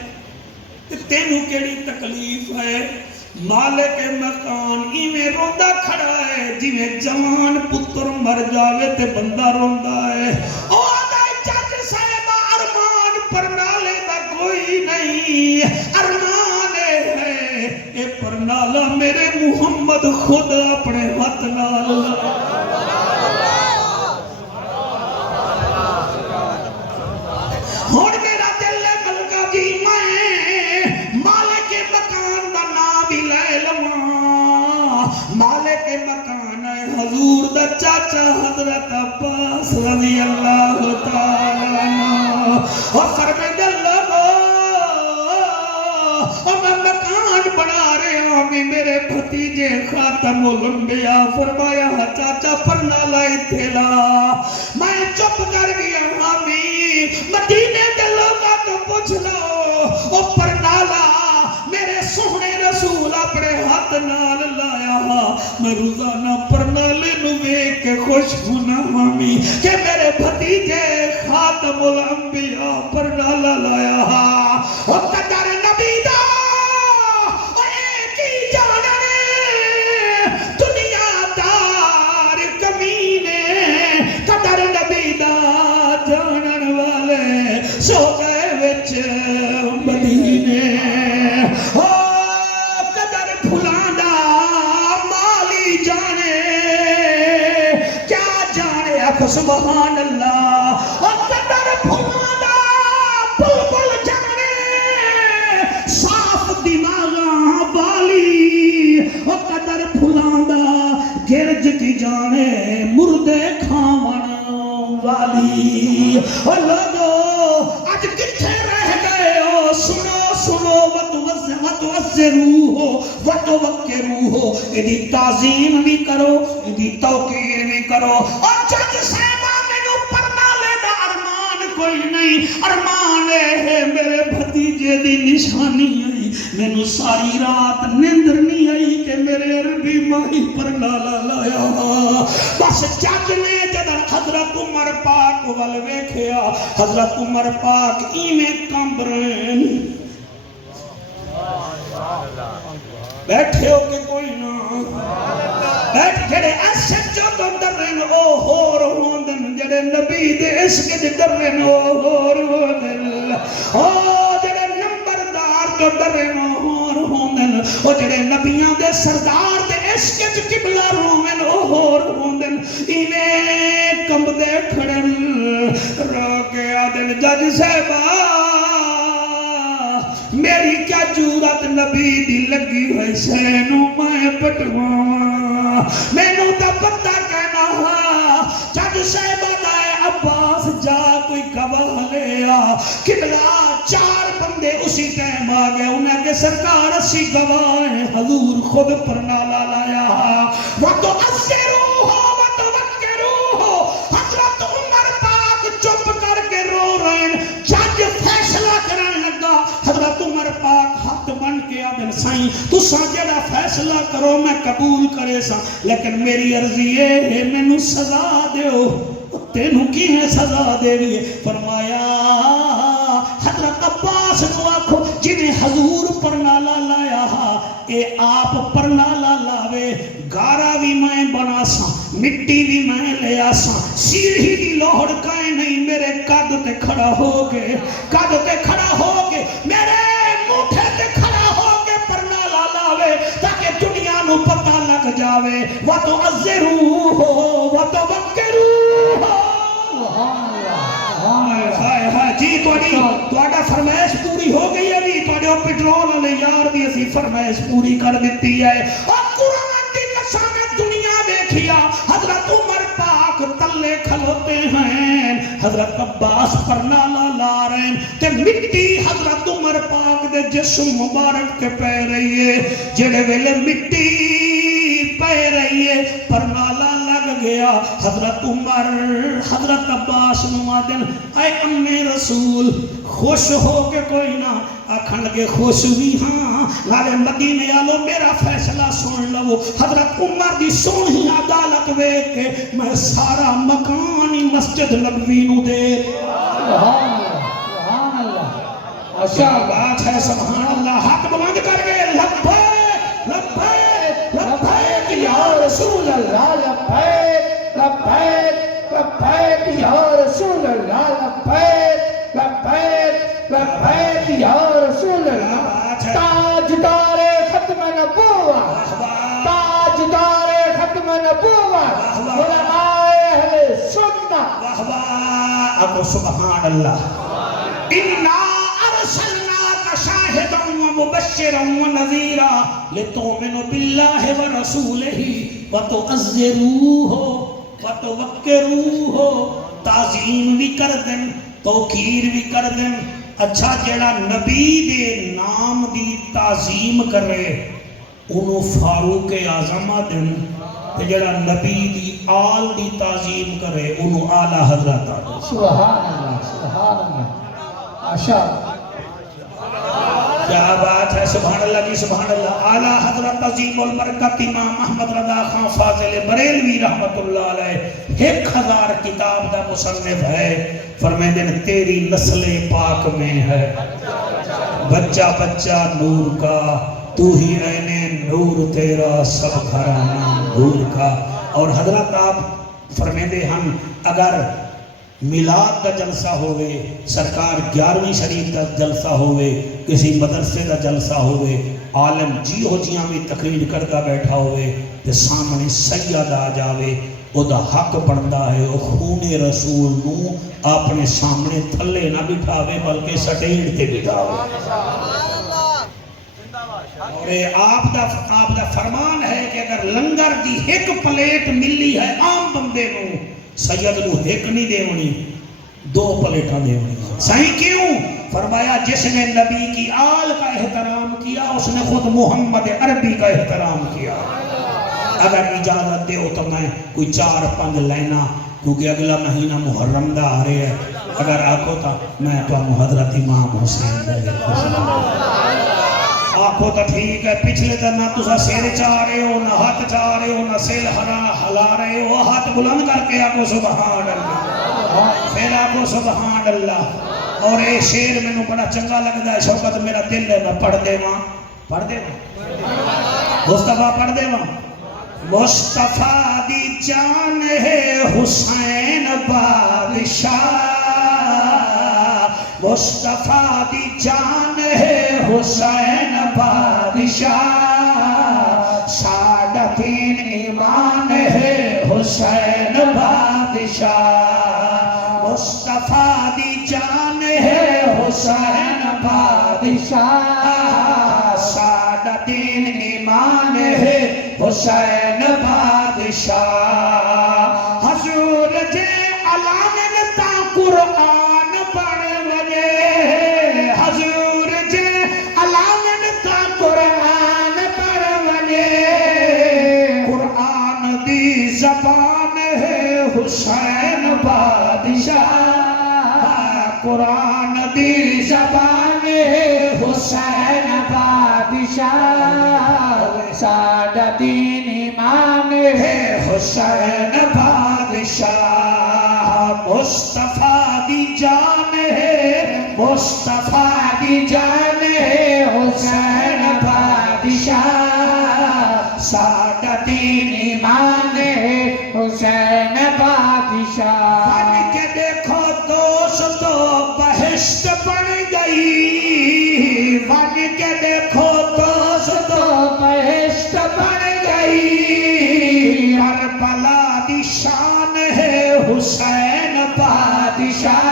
تینوں کیڑی تکلیف ہے؟ مالک مکان ایویں روندا کھڑا ہے جویں جوان پتر مر جاوے تے بندہ روندا ہے۔ او آدھا جج صاحب ارمان پرنالے دا کوئی نہیں، ارمان ہے اے پرنالا میرے محمد خود اپنے ہاتھ نال ہن میرا دل ہے ملکہ جی میں مالک مکان دا نام بھی لے لواں۔ مالک مکان ہے حضور دا چاچا حضرت عباس رضی اللہ تعالیٰ عنہ۔ اور فرمائے لوگو اور میں مکان بنا رہے ہوں میرے بھتیجے خاتم الانبیاء۔ فرمایا چاچا پرنالا اتھیلا۔ میں چپ کر گیا ہامی مدینے دے لوگاں تو پوچھ لو او پرنالا میرے سونے رسول اپنے ہاتھ نال لایا۔ میں روزانہ پرنالے نو ویکھ کے خوش ہونا ہامی کہ میرے بھتیجے خاتم الانبیاء پرنالا لایا۔ اور قدر نبی دا سو گئے وچ مدینے۔ او قدر پھلاندا مالی جانے کیا جانے آکھو سبحان اللہ۔ او قدر پھلاندا بلبل جانے صاف دماغاں والی۔ او قدر پھلاندا گرج کی جانے مردے کھاون والی۔ او لوگو آج کتھے رہ گئے ہو؟ سنو سنو وَتُوَزِّرُوهُ وَتُوَقِّرُوهُ۔ ایدی تعظیم بھی کرو، ایدی توقیر بھی کرو۔ اور جج صاحبہ مینوں پرنالے دا ارمان کوئی نہیں، ارمان ہے میرے بھتیجے دی نشانی آئی۔ مینوں ساری رات نیندر نہیں آئی کہ میرے عربی ماہی پرنالا لایا۔ بس جج نے جدن حضرت عمر پاک ول ویکھیا، حضرت عمر پاک ایویں کمب رہے۔ بیٹھے ہو کہ کوئی نہ بیٹھ جڑے ایسے جو تو ڈرن او ہور ہوندن، جڑے نبی دے عشق دے ڈرن او ہور ہوندن، او جڑے نمبردار تو ڈرن او ہور ہوندن، او جڑے نبیاں دے سردار دے عشق دے قبلہ رومن او ہور ہوندن۔ ایویں کمب دے کھڑن رو کے آدن جج صاحبہ میری کیا جورت نبی دی لگی ہوئی سینو میں پٹواں۔ مینوں تا پتہ کہنا جج صاحبہ دائے عباس جا کوئی گواہ لیا۔ قبلہ چار بندے اسی ٹائم آ گئے، انہیں کہ سرکار اسی گواہ ہیں حضور خود پرنالا لایا۔ وَتُعَزِّرُوهُ وَتُوَقِّرُوهُ۔ حضرت عمر پاک چپ کر کے رو رہے ہیں۔ جج فیصلہ کرنے لگا، حضرت عمر پاک ہاتھ بن کے آدھن سائیں تساں جڑا فیصلہ کرو میں قبول کرے سا، لیکن میری عرضی ہے مینوں سزا دیو۔ تینوں کی میں سزا دے رہی ہے؟ فرمایا حضرت عباس کو آکھو جنہیں حضور پرنالا لایا اے آپ پرنالا لاوے، گارا بھی میں بنا سا، مٹی بھی میں لے آسا، سیڑھی دی لوڑ کائیں نہیں، میرے قد تے کھڑا ہو کے، قد تے کھڑا ہو کے، میرے موٹھے تے کھڑا ہو کے پرنالا لاوے تاکہ دنیا نو پتہ لگ جاوے۔ وَتُعَزِّرُوهُ وَتُوَقِّرُوهُ۔ جی توڑا فرمائش پوری ہو گئی ہے بھی توڑے پیٹرول علیہ یار بھی اسی فرمائش پوری کر دیتی ہے۔ اور قرآن دی قسم دنیا دیکھیا حضرت عمر پاک تلے کھلوتے ہیں، حضرت عباس پرنالا لا رہے ہیں کہ مٹی حضرت عمر پاک دے جسم مبارک کے پہ رہی ہے، جڑے ویلے مٹی پہ رہی ہے پرنالا لگ گیا۔ حضرت عمر حضرت عباس نوادن اے ام رسول خوش ہو کے کوئی نہ آکھن لگے خوش بھی ہاں، لالے مدینے آلو میرا فیصلہ سن لو۔ حضرت عمر دی سونی عدالت ویکھ کے میں سارا مکانی مسجد نبوی نو دے۔ سبحان اللہ، سبحان اللہ، کیا بات ہے، سبحان اللہ. ہاتھ بلند کر کے لبیک لبیک لبیک یا رسول اللہ، لبیک لبیک لبیک یا رسول اللہ، لبیک لبیک لبیک یا رسول اللہ. تاجدار ختم نبوت، تاجدار ختم نبوت، علماء اہل سنت. واہ واہ، اب سبحان اللہ. اِنَّا أَرْسَلْنَاكَ شَاهِدًا وَمُبَشِّرًا وَنَذِيرًا لِتُؤْمِنُوا بِاللَّهِ وَرَسُولِهِ وَتُعَزِّرُوهُ وَتُوَقِّرُوهُ. تعظیم بھی کر دیں، توقیر بھی کر دیں. اچھا جڑا نبی دے نام دی تعظیم کرے انہوں فاروق اعظم دیں، تے جڑا نبی دی آل دی تعظیم کرے انہوں اعلیٰ حضرت دیں. سبحان اللہ سبحان اللہ ماشاءاللہ. کیا بات ہے، سبحان اللہ کی سبحان اللہ. اعلیٰ حضرت عظیم البرکت امام احمد رضا خان فاضل بریلوی رحمت اللہ علیہ 1000 کتاب دا مصنف ہے. فرمائیں دن تیری نسل پاک میں ہے بچہ بچہ نور کا، تو ہی عین نور تیرا سب گھرانہ نور کا. اور حضرت آپ فرمائیں دے ہم اگر میلاد کا جلسہ ہوئے، سرکار 11ویں شریف کا جلسہ ہوئے، کسی مدرسے کا جلسہ ہوئے، عالم جی ہو جیاں بھی تقریر کردہ بیٹھا ہوئے تے سامنے سید آ جاوے، او دا حق بندہ ہے او خون رسول نو اپنے سامنے تھلے نہ بٹھاوے بلکہ سٹیڑ تے بٹھاوے. اور آپ دا فرمان ہے کہ اگر لنگر دی ایک پلیٹ ملی ہے عام بندے نو، سید نو ایک نہیں دیونی، 2 پلیٹاں دیونی. صحیح کیوں؟ فرمایا جس نے نبی کی آل کا احترام کیا اس نے خود محمد عربی کا احترام کیا. اگر اجازت دے تو میں کوئی 4-5 لینا، کیونکہ اگلا مہینہ محرم دا آ رہے ہیں، اگر آکھو تا میں تو حضرت امام حسین دے آکھو تا ٹھیک ہے. پچھلے دن نہ تسا سیر چاہ رہے ہو، نہ ہاتھ چاہ رہے ہو، نہ سیل ہلا رہے ہو. ہاتھ بلند کر کے آکھو سبحان اللہ، پھر آکھو سبحان اللہ. اور اے شیر میں بڑا چنگا لگتا ہے، شوقت میرا دل ہے، میں پڑھ دے ماں مصطفیٰ پڑھ دے ماں. مصطفیٰ دی جان ہے حسین بادشاہ، مصطفیٰ دی جان ہے حسین بادشاہ، ساڈا دین ایمان ہے حسین بادشاہ. مصطفیٰ دی جان ہے حسین بادشاہ، ساڈا دین ایمان ہے حسین بادشاہ. حضور جے علامن تا قرآن پڑھ وجے، حضور جے علامن تا قرآن پڑھ وجے، قرآن دی زبان ہے حسین بادشاہ، قرآن دی زبان ہے حسین بادشاہ، ساڈا دین ایمان ہے حسین بادشاہ. مصطفیٰ دی جان ہے، مصطفیٰ دی جان ہے حسین بادشاہ، ساڈا دین ایمان ہے حسین بادشاہ. بن کے دیکھو دوستو بہشت بن گئی، بن کے دیکھو دوستو بہشت بن گئی. کربلا دی شان ہے حسین بادشاہ،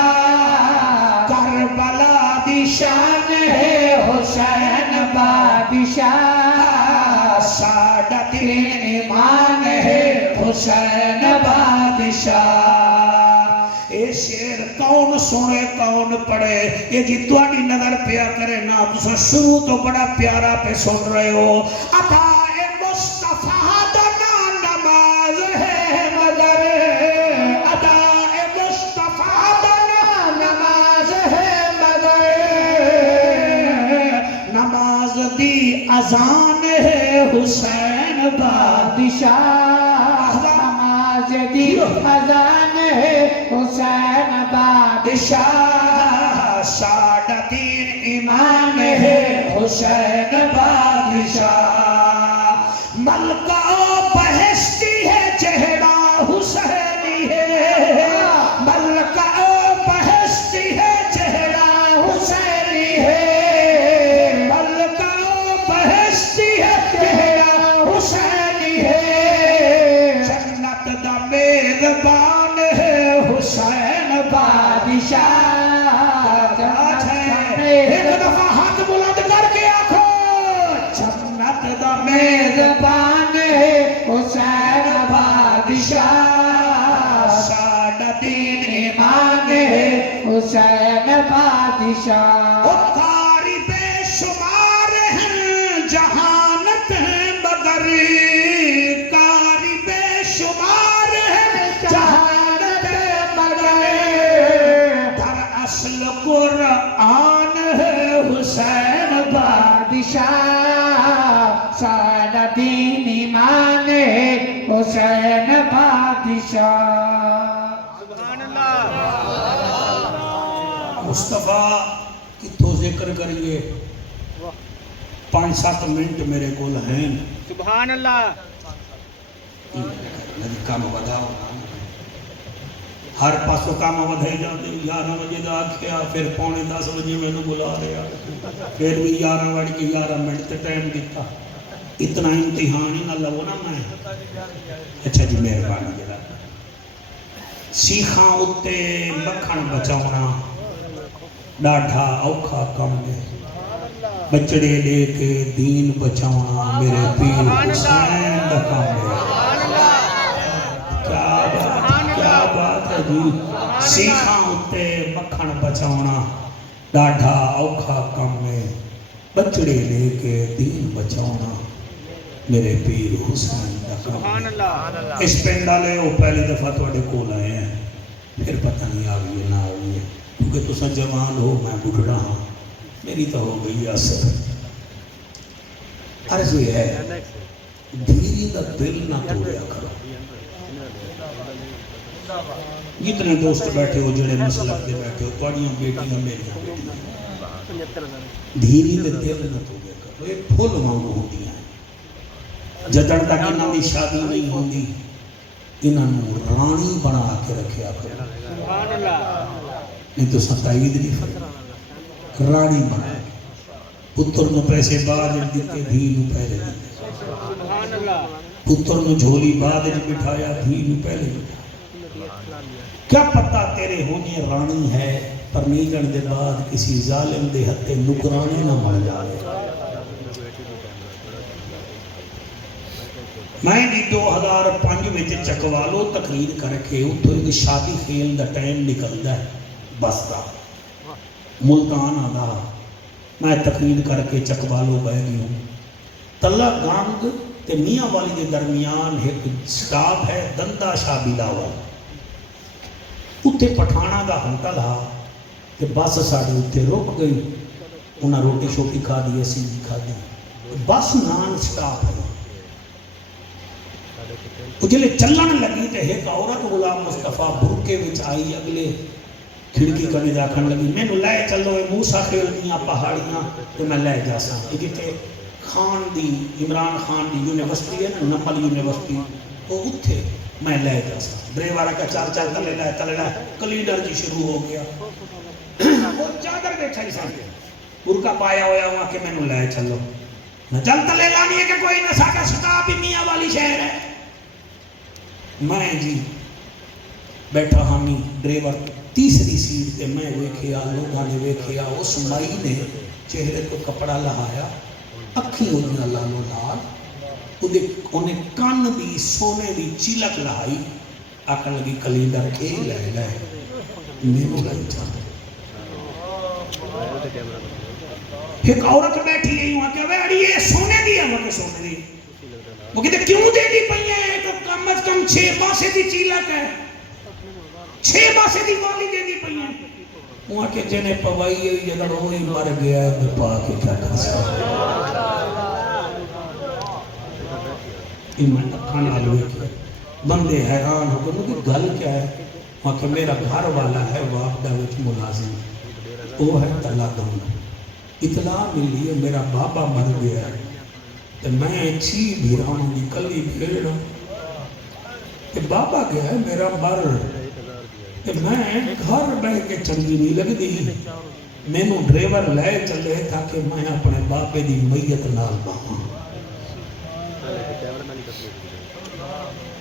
کربلا دی شان ہے حسین بادشاہ، ساڈا دین ایمان ہے حسین بادشاہ. اے شیر کون سنے کون پڑھے، یہ جی تواڈی نظر پیا کرے نا، تسا شروع تو بڑا پیارا پہ سن رہے ہو. عطا مصطفیٰ دا نماز ہے مگر، عطا مصطفیٰ دا نماز ہے مگر، نماز دی اذان ہے حسین بادشاہ، نماز دی اذان ہے حسین بادشاہ، ساڈا دین ایمان ہے حسین بادشاہ ملکہ بہشتی ہے چہرہ حسینی ہے ملکہ بہشتی ہے چہرہ حسینی ہے ملکہ بہشتی ہے چہرہ حسینی ہے جنت دا میزبان ہے حسین بادشاہ ایک دفعہ ہاتھ بلند کر کے آنکھو جنت دا میزبان ہے حسین بادشاہ ساڈا دین ایمان ہے حسین بادشاہ کاری بے شمار ہیں جہانت ہیں مگر کاری بے شمار ہیں جہانت ہیں مگر در اصل قرآن ہے حسین بادشاہ سارا دین ایمان ہے حسین بادشاہ مصطفیٰ کتوں ذکر کریے 5-7 منٹ میرے کو ہیں سبحان اللہ کام بداؤ ہر پاسوں کام بدھائی جاتے 11 بجے دا آکھیا پھر 9:45 بجے میں نے بلا رہا پھر بھی 11 منٹ تے ٹائم دیتا اتنا امتحان ہی نہ لو نا میں اچھا جی مہربانی جڑا سیکھاں اتے مکھن بچاؤنا ڈاڈھا اوکھا کم ہے بچڑے لے کے دین بچاؤنا میرے پیر حسین دا کام ہے کیا بات ہے جی سیکھاں اتے مکھن بچاؤنا ڈاڈھا اوکھا کم ہے بچڑے لے کے دین بچاؤنا میرے پیر حسین دا کام ہے اس پنڈ والے وہ پہلی دفعہ تھوڑے کول آئے ہیں پھر پتہ نہیں آگئی ہے نہ آگئی ہے کیونکہ تسا جوان ہو میں بڑھڑا ہوں میری تو ہو گئی اثر عرض یہ ہے دھیری دا دل نہ توڑیا کرو جتنے دوست بیٹھے ہو جڑے مسلک دے بیٹھے ہو تواڈیاں بیٹیاں میریاں بیٹیاں دھیری دے دل نہ توڑیا کرو یہ پھول وانگو ہوندی ہیں جدن تک انہاں دی شادی نہیں ہوندی انہاں نوں رانی بنا کے رکھیا کرو سبحان اللہ نہیں تو ستائید نہیں فرق رانی بنا پتر نو پیسے بعد دیتے بھی نو پہلے دیتے سبحان اللہ پتر نو جھولی بعد بٹھایا بھی نو پہلے بٹھایا کیا پتہ تیرے ہونے رانی ہے پر نیجن دے بعد کسی ظالم دے ہتے نکرانے نہ مر جائے میں دی 2005 میں چکوالو تقریر کر کے اتھو ایک شادی خیل دا ٹائم نکلدا ہے بس دا ملتان آدھا میں تقریر کر کے چکوالو بہ گئی ہوں تلہ گانگ تے میاں والی دے درمیان ایک سٹاپ ہے دندہ شاہ بلاول اتھے پٹھانا دا ہوٹل ہا کہ بس ساڑھے اتھے رک گئی انہاں روٹی شوٹی کھا دی اسی بھی کھا دی بس نان سٹاپ ہے جلے چلن لگی تے ایک عورت غلام مصطفیٰ برکے وچ آئی اگلے کھڑکی کرنے داکھن لگی میں نو لائے چلو موسیٰ خیل دیاں پہاڑیاں تو میں لائے جا سا جتے خان دی عمران خان دی یونیورسٹی ہے نا نمبل یونیورسٹی وہ اتھے میں لائے جا سا ڈریوارہ کا چار تلے لائے کلیڈر جی شروع ہو گیا وہ چادر بیٹھا ہی سا برکہ پایا ہویا ہوا کہ میں نو لائے چلو نہ جل تلے لانی ہے کہ کوئی نہ ساکا سٹاپ ہی میاں والی شہر ہے میں جی بیٹھا ہانی ڈریور تیسری سیٹ تے میں ویکھیا لوگاں نے ویکھیا اس مائی نے چہرے کو کپڑا لہایا اکھی ہوندیاں لالو لال انہیں کان دی سونے دی چیلک لہائی آکھن لگی کلیندر کے لے لائے میرے لائی چاہتا ایک عورت بیٹھی گئی وہاں کہ اڑی یہ سونے دی ہے وہ سونے دی وہ کہتے کیوں دے دی پئی ہے تو کم از کم 6 ماسے دی چیلک ہے 6 ماسے دی والی دے دی پئی ہے وہاں کہ جنہیں پوائی ہوئی جگہ وہی مر گیا ہے میں پا کے کیا کر سکتا ایمان اکھان آلوے کے بندے حیران ہو گئے مجھے گل کیا ہے وہاں کہ میرا گھر والا ہے وابدہ وچ ملازم وہ ہے تلا گاؤں اطلاع ملی ہے میرا بابا مر گیا ہے تو میں 6 بھیراؤں دی کلی بھیڑ کہ بابا گیا ہے میرا مر کہ میں گھر بہ کے چنگی نہیں لگ دی میں نو ڈریور لے چلے تاکہ میں اپنے بابے دی میت نال باہاں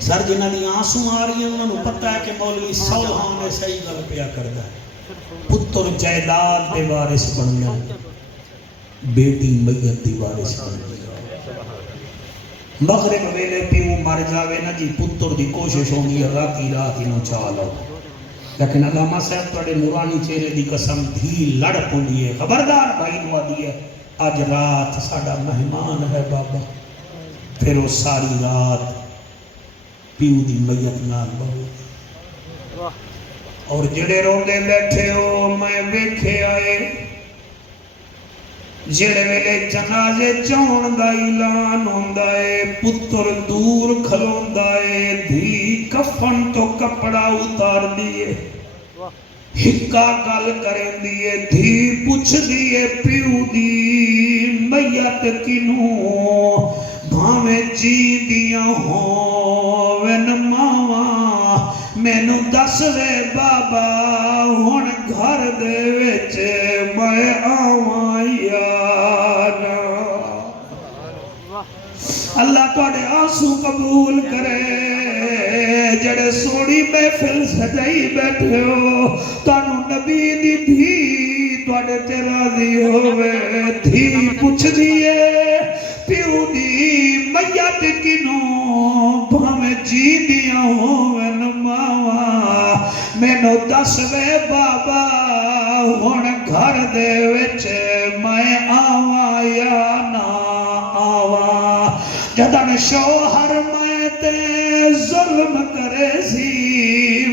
سر جنہ دی آنسو آ رہی ہیں انہوں نے پتہ ہے کہ مولوی سولہاں نے صحیح گل پیا کردا ہے پتر جائیداد دے وارث بننا بیٹی میت دی وارث بننا مغرب ویلے پیو مر جاوے نا جی پتر دی کوشش ہونی ہے راتی رات ہی نو چالو لیکن علامہ صاحب تھوڑے نورانی چہرے دی قسم دھی لڑ پوندی ہے خبردار بھائی نو آدھی ہے آج رات ساڈا مہمان ہے بابا پھر وہ ساری رات پیو دی میت نال بہو اور جڑے روندے بیٹھے ہو میں ویکھے آئے جڑے ویلے جنازے چون دا اعلان ہوندا ہے پتر دور کھلوندا ہے دھی کفن تو کپڑا اتار دیے ہکا گل کریں دیے دھی پوچھ دیے پیو دی میت کنوں بھاویں جی دیاں ہوون ماواں مینوں دس وے بابا ہن گھر دے وچ میں آواں یا نا اللہ تواڈے آنسو قبول کرے جڑے سونی محفل سجائی بیٹھے ہو تانوں نبی دی دھی تواڈے تے راضی ہوے دھی پوچھ دیے پیو دی میت کنوں بھاویں جی دیاں ہوون ماواں مینوں دس وے بابا ہن گھر دے وچ میں آواں یا نہ آواں جدن شوہر میں تے ظلم کرے سی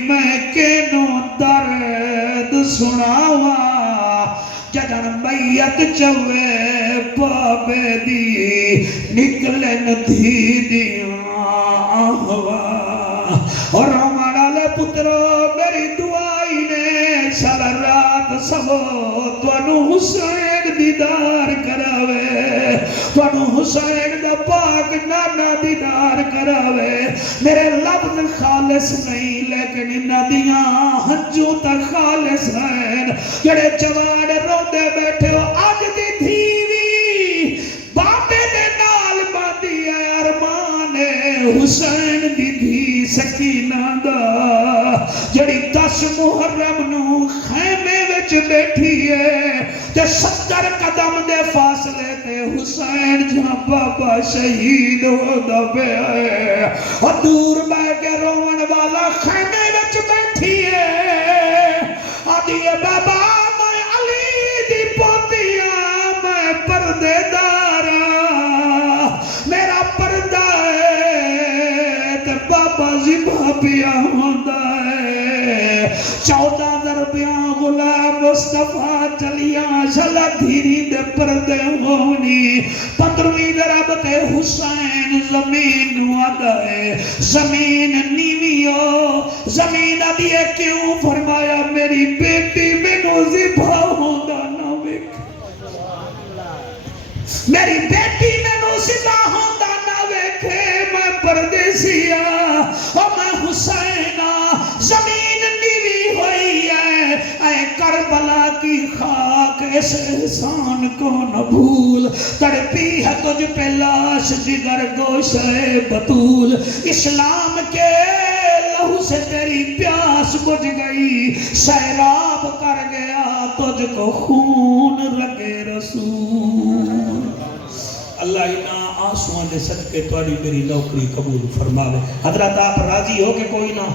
میں کینوں درد سناواں جدن میت چوے بابے دی نکلن دھی دیاں آہواں اور ہمارا پترو میری دعائی نے سال رات سبو توانو حسین دیدار کراوے توانو حسین دا پاک نانا دیدار کراوے میرے لفظ خالص نہیں لیکن انہاں دیاں ہنجوں تا خالص ہیں جڑے جوان روندے بیٹھے ہو آج دی دھیوی بابے دے نال باندھی ہے ارمان حسین دی دھی سکینہ دا جڑی 10 محرم نو خیمے وچ بیٹھی ہے تے 70 قدم دے فاصلے تے حسین جہاں بابا شہید ہوندا پیا ہے اور دور بیٹھ کے رون والا خیمے وچ بیٹھی ہے آدھی ہے بابا میں علی دی پوتیاں میں پردے دارا میرا پردہ ہے تے بابا ذبح پیا ہوندا ہے 14 دربیاں غلام مصطفیٰ چلیاں شلا دھیری دے پردے ہونی 15ویں درب تے حسین زمین نو آدھا ہے زمین نیویو زمین آدھیے کیوں فرمایا میری بیٹی مینوں ذبح ہوندا نہ ویکھ میری بیٹی مینوں ذبح ہوندا نہ ویکھے میں پردیسیا اور میں حسینہ زمین نیوی ہوئی ہے اے کربلا کی خاک اس احسان کو نہ بھول تڑپی ہے تجھ پہ لاش جگر گوشہ بطول اسلام کے لہو سے تیری پیاس بجھ گئی سیراب کر گیا تجھ کو خون رگے رسول اللہ انہاں آنسوان دے صدقے تواری میری نوکری قبول فرماوے حضرت آپ راضی ہو کہ کوئی نہ